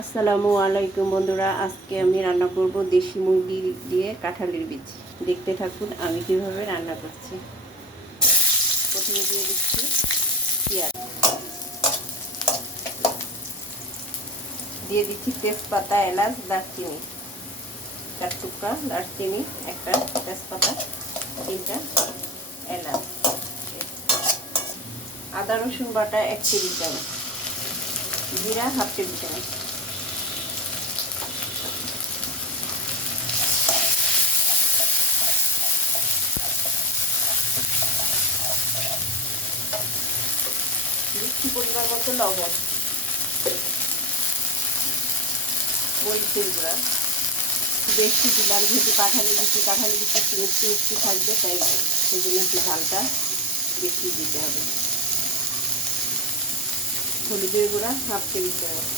আসসালামু আলাইকুম বন্ধুরা, আজকে আমি রান্না করব দেশি মুরগি দিয়ে কাঁঠালের বীজ। দেখতে থাকুন আমি কিভাবে রান্না করছি। প্রথমে দিয়ে দিচ্ছি পেঁয়াজ, দিয়ে দিচ্ছি তেজপাতা, এলাচ, দারচিনি, 4 টুকরা দারচিনি, একটা তেজপাতা, 3টা এলাচ, আদা রসুন বাটা 1 টেবিল চামচ, জিরা 1/2 টেবিল চামচ, পরিমাণ মতো লবণ, মরিচের গুঁড়া বেশি দিলাম, যেহেতু কাঁঠালি বিচি একটু মিষ্টি মিষ্টি থাকবে, তাই সেই জন্য একটু ঝালটা বেশি দিতে হবে। হলুদের গুঁড়া 1/2 টেবিল চামচ,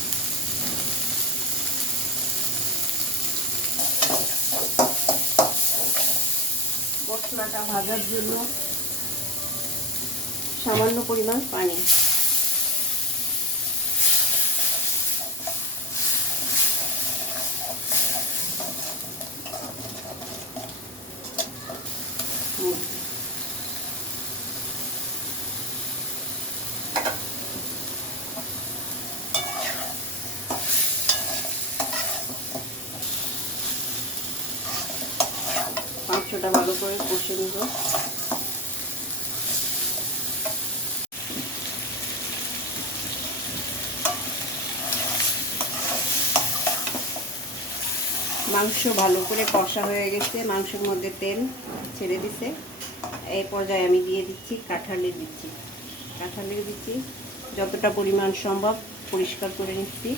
মশলাটা ভাজার জন্য সামান্য পরিমাণ পানি, মাংসটা ভালো করে কষে নেব। মাংস ভালো করে কষা হয়ে গেছে, মাংসের মধ্যে তেল ছেড়ে দিছে। এই পর্যায়ে আমি দিয়ে দিচ্ছি কাঁঠালের বিচি যতটা পরিমাণ সম্ভব পরিষ্কার করে নিচ্ছি।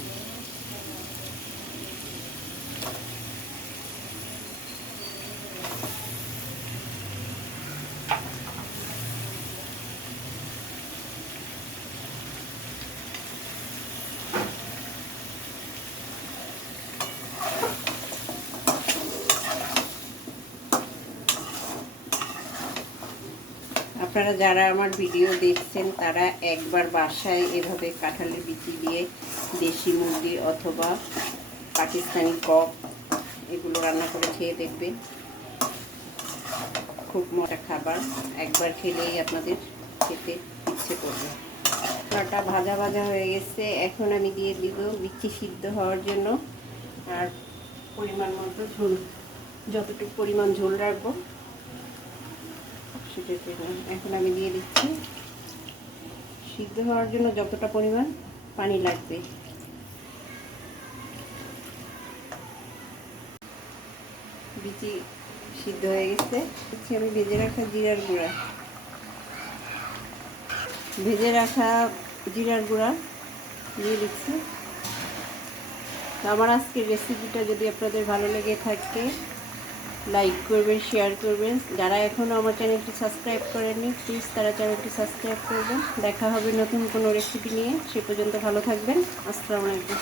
আপনারা যারা আমার ভিডিও দেখছেন তারা একবার বাসায় এভাবে কাঁঠালের বিচি দিয়ে দেশি মুরগি অথবা পাকিস্তানি কক এগুলো রান্না করে খেয়ে দেখবেন। খুব মজা খাবার, একবার খেলেই আপনাদের খেতে ইচ্ছে করবে। মশলাটা ভাজা ভাজা হয়ে গেছে, এখন আমি দিয়ে দিব বিচি সিদ্ধ হওয়ার জন্য আর পরিমাণ মতো ঝোল, যতটুকু পরিমাণ ঝোল রাখবো সেটাতে। এখন আমি দিয়ে দিচ্ছি সিদ্ধ হওয়ার জন্য যতটা পরিমাণ পানি লাগবে। বিচি সিদ্ধ হয়ে গেছে, আমি ভেজে রাখা জিরার গুঁড়া দিয়ে দিচ্ছি। আমার আজকের রেসিপিটা যদি আপনাদের ভালো লেগে থাকে লাইক করবেন, শেয়ার করবেন। যারা এখনও আমার চ্যানেলটি সাবস্ক্রাইব করেননি প্লিজ তারা চ্যানেলটি সাবস্ক্রাইব করবেন। দেখা হবে নতুন কোনো রেসিপি নিয়ে, সে পর্যন্ত ভালো থাকবেন। আসসালামু আলাইকুম।